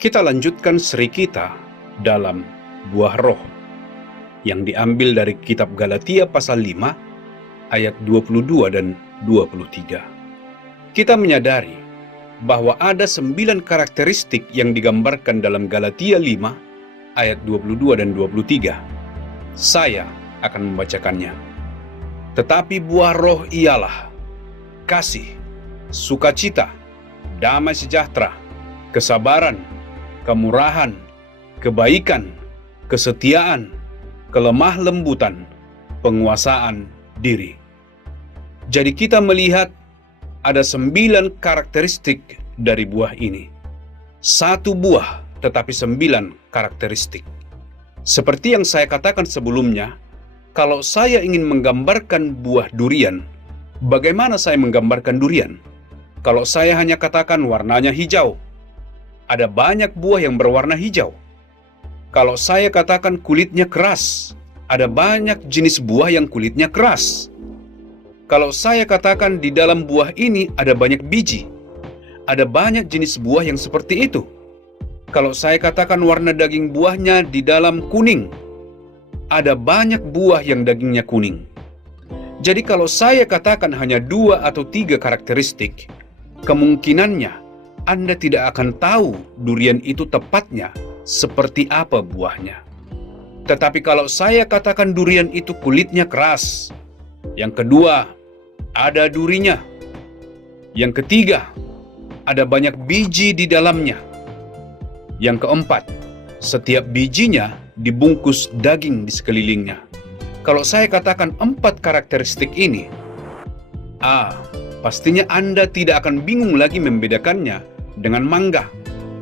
Kita lanjutkan seri kita dalam buah roh yang diambil dari kitab Galatia pasal 5 ayat 22 dan 23. Kita menyadari bahwa ada 9 karakteristik yang digambarkan dalam Galatia 5 ayat 22 dan 23. Saya akan membacakannya. Tetapi buah roh ialah kasih, sukacita, damai sejahtera, kesabaran, kemurahan, kebaikan, kesetiaan, kelemah lembutan, penguasaan diri. Jadi kita melihat ada 9 karakteristik dari buah ini. Satu buah tetapi 9 karakteristik. Seperti yang saya katakan sebelumnya, kalau saya ingin menggambarkan buah durian, bagaimana saya menggambarkan durian? Kalau saya hanya katakan warnanya hijau, ada banyak buah yang berwarna hijau. Kalau saya katakan kulitnya keras, ada banyak jenis buah yang kulitnya keras. Kalau saya katakan di dalam buah ini ada banyak biji, ada banyak jenis buah yang seperti itu. Kalau saya katakan warna daging buahnya di dalam kuning, ada banyak buah yang dagingnya kuning. Jadi kalau saya katakan hanya 2 atau 3 karakteristik, kemungkinannya Anda tidak akan tahu durian itu tepatnya seperti apa buahnya. Tetapi kalau saya katakan durian itu kulitnya keras, yang kedua, ada durinya. Yang ketiga, ada banyak biji di dalamnya. Yang keempat, setiap bijinya dibungkus daging di sekelilingnya. Kalau saya katakan 4 karakteristik ini, pastinya Anda tidak akan bingung lagi membedakannya dengan mangga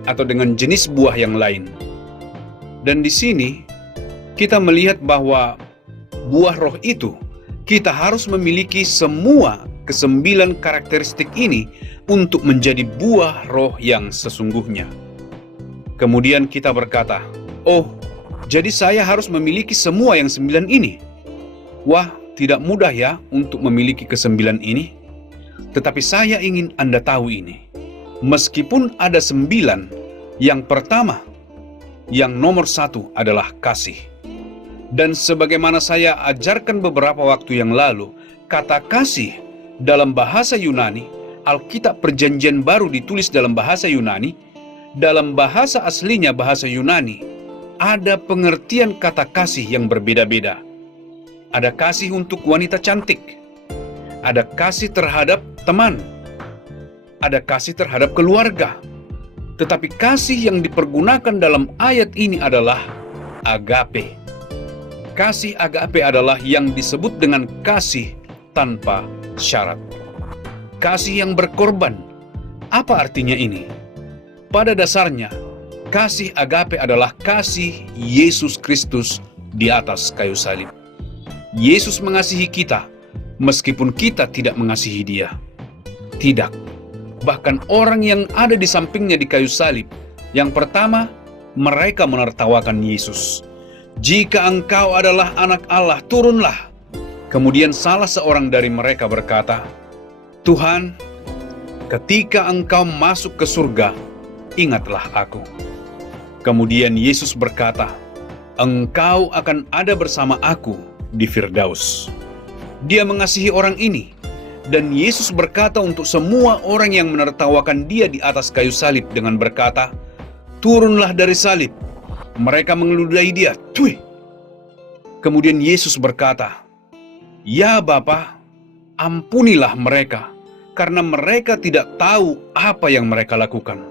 atau dengan jenis buah yang lain. Dan di sini kita melihat bahwa buah roh itu kita harus memiliki semua ke-9 karakteristik ini untuk menjadi buah roh yang sesungguhnya. Kemudian kita berkata, jadi saya harus memiliki semua yang 9 ini. Wah, tidak mudah ya untuk memiliki ke-9 ini. Tetapi saya ingin Anda tahu ini. Meskipun ada 9, yang pertama, yang nomor 1 adalah kasih. Dan sebagaimana saya ajarkan beberapa waktu yang lalu, kata kasih dalam bahasa Yunani, Alkitab Perjanjian Baru ditulis dalam bahasa Yunani, dalam bahasa aslinya bahasa Yunani, ada pengertian kata kasih yang berbeda-beda. Ada kasih untuk wanita cantik, ada kasih terhadap teman, ada kasih terhadap keluarga. Tetapi kasih yang dipergunakan dalam ayat ini adalah agape. Kasih agape adalah yang disebut dengan kasih tanpa syarat. Kasih yang berkorban. Apa artinya ini? Pada dasarnya, kasih agape adalah kasih Yesus Kristus di atas kayu salib. Yesus mengasihi kita, meskipun kita tidak mengasihi Dia. Tidak. Bahkan orang yang ada di sampingnya di kayu salib, yang pertama, mereka menertawakan Yesus. Jika engkau adalah anak Allah, turunlah. Kemudian salah seorang dari mereka berkata, Tuhan, ketika engkau masuk ke surga, ingatlah aku. Kemudian Yesus berkata, engkau akan ada bersama aku di Firdaus. Dia mengasihi orang ini. Dan Yesus berkata untuk semua orang yang menertawakan Dia di atas kayu salib dengan berkata, turunlah dari salib. Mereka mengeludahi Dia. Tuih. Kemudian Yesus berkata, ya Bapa, ampunilah mereka, karena mereka tidak tahu apa yang mereka lakukan.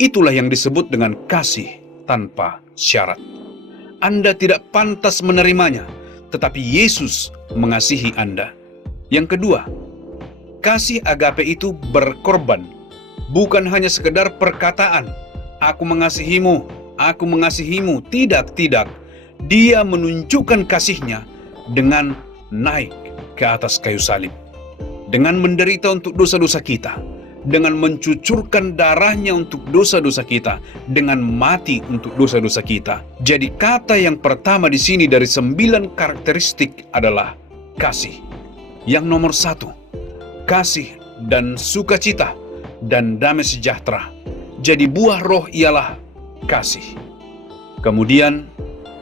Itulah yang disebut dengan kasih tanpa syarat. Anda tidak pantas menerimanya, tetapi Yesus mengasihi Anda. Yang kedua, kasih agape itu berkorban. Bukan hanya sekedar perkataan, aku mengasihimu, aku mengasihimu. Tidak. Dia menunjukkan kasihnya dengan naik ke atas kayu salib. Dengan menderita untuk dosa-dosa kita. Dengan mencucurkan darahnya untuk dosa-dosa kita. Dengan mati untuk dosa-dosa kita. Jadi kata yang pertama di sini dari 9 karakteristik adalah kasih. Yang nomor 1, kasih dan sukacita dan damai sejahtera. Jadi buah roh ialah kasih. Kemudian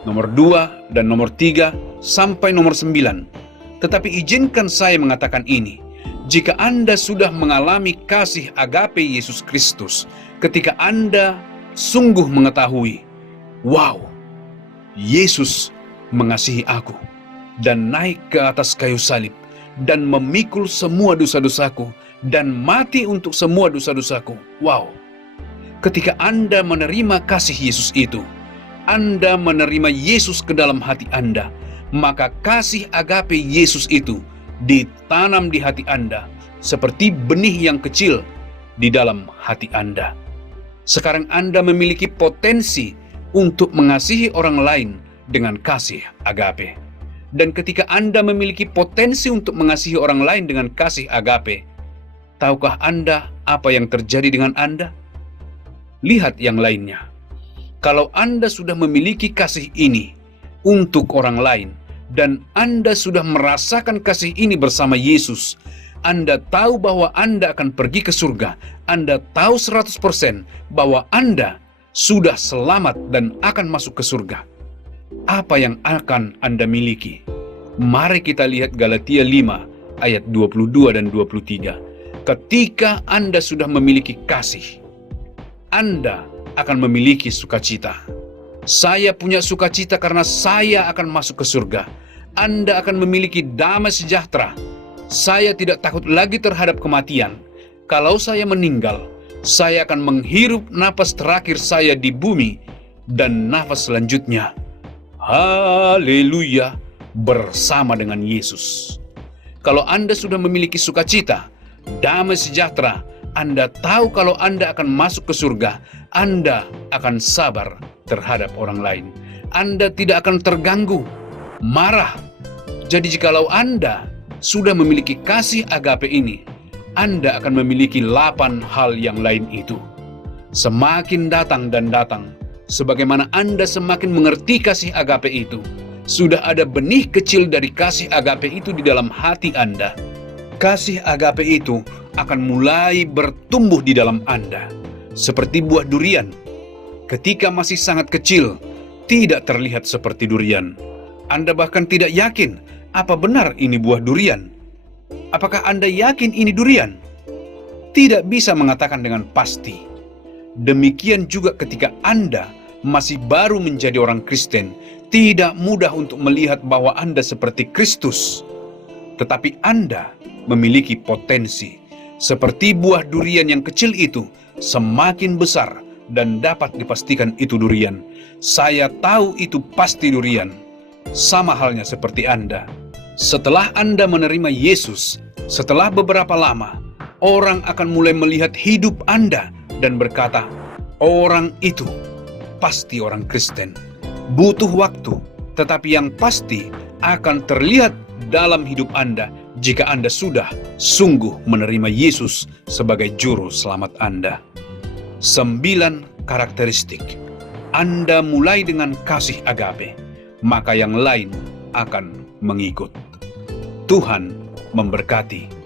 nomor 2 dan nomor 3 sampai nomor 9. Tetapi izinkan saya mengatakan ini. Jika Anda sudah mengalami kasih agape Yesus Kristus, ketika Anda sungguh mengetahui, wow, Yesus mengasihi aku dan naik ke atas kayu salib dan memikul semua dosa-dosaku dan mati untuk semua dosa-dosaku. Wow. Ketika Anda menerima kasih Yesus itu, Anda menerima Yesus ke dalam hati Anda, maka kasih agape Yesus itu ditanam di hati Anda seperti benih yang kecil di dalam hati Anda. Sekarang Anda memiliki potensi untuk mengasihi orang lain dengan kasih agape. Dan ketika Anda memiliki potensi untuk mengasihi orang lain dengan kasih agape, tahukah Anda apa yang terjadi dengan Anda? Lihat yang lainnya. Kalau Anda sudah memiliki kasih ini untuk orang lain, dan Anda sudah merasakan kasih ini bersama Yesus, Anda tahu bahwa Anda akan pergi ke surga. Anda tahu 100% bahwa Anda sudah selamat dan akan masuk ke surga. Apa yang akan Anda miliki? Mari kita lihat Galatia 5 ayat 22 dan 23. Ketika Anda sudah memiliki kasih, Anda akan memiliki sukacita. Saya punya sukacita karena saya akan masuk ke surga. Anda akan memiliki damai sejahtera. Saya tidak takut lagi terhadap kematian. Kalau saya meninggal, saya akan menghirup napas terakhir saya di bumi dan nafas selanjutnya. Haleluya, bersama dengan Yesus. Kalau Anda sudah memiliki sukacita, damai sejahtera, Anda tahu kalau Anda akan masuk ke surga, Anda akan sabar terhadap orang lain. Anda tidak akan terganggu, marah. Jadi jikalau Anda sudah memiliki kasih agape ini, Anda akan memiliki 8 hal yang lain itu. Semakin datang dan datang, sebagaimana Anda semakin mengerti kasih agape itu, sudah ada benih kecil dari kasih agape itu di dalam hati Anda. Kasih agape itu akan mulai bertumbuh di dalam Anda. Seperti buah durian. Ketika masih sangat kecil, tidak terlihat seperti durian. Anda bahkan tidak yakin, apa benar ini buah durian? Apakah Anda yakin ini durian? Tidak bisa mengatakan dengan pasti. Demikian juga ketika Anda masih baru menjadi orang Kristen, tidak mudah untuk melihat bahwa Anda seperti Kristus. Tetapi Anda memiliki potensi. Seperti buah durian yang kecil itu, semakin besar dan dapat dipastikan itu durian. Saya tahu itu pasti durian. Sama halnya seperti Anda. Setelah Anda menerima Yesus, setelah beberapa lama, orang akan mulai melihat hidup Anda dan berkata, orang itu pasti orang Kristen. Butuh waktu, tetapi yang pasti akan terlihat dalam hidup Anda jika Anda sudah sungguh menerima Yesus sebagai juru selamat Anda. 9 karakteristik. Anda mulai dengan kasih agape, maka yang lain akan mengikut. Tuhan memberkati.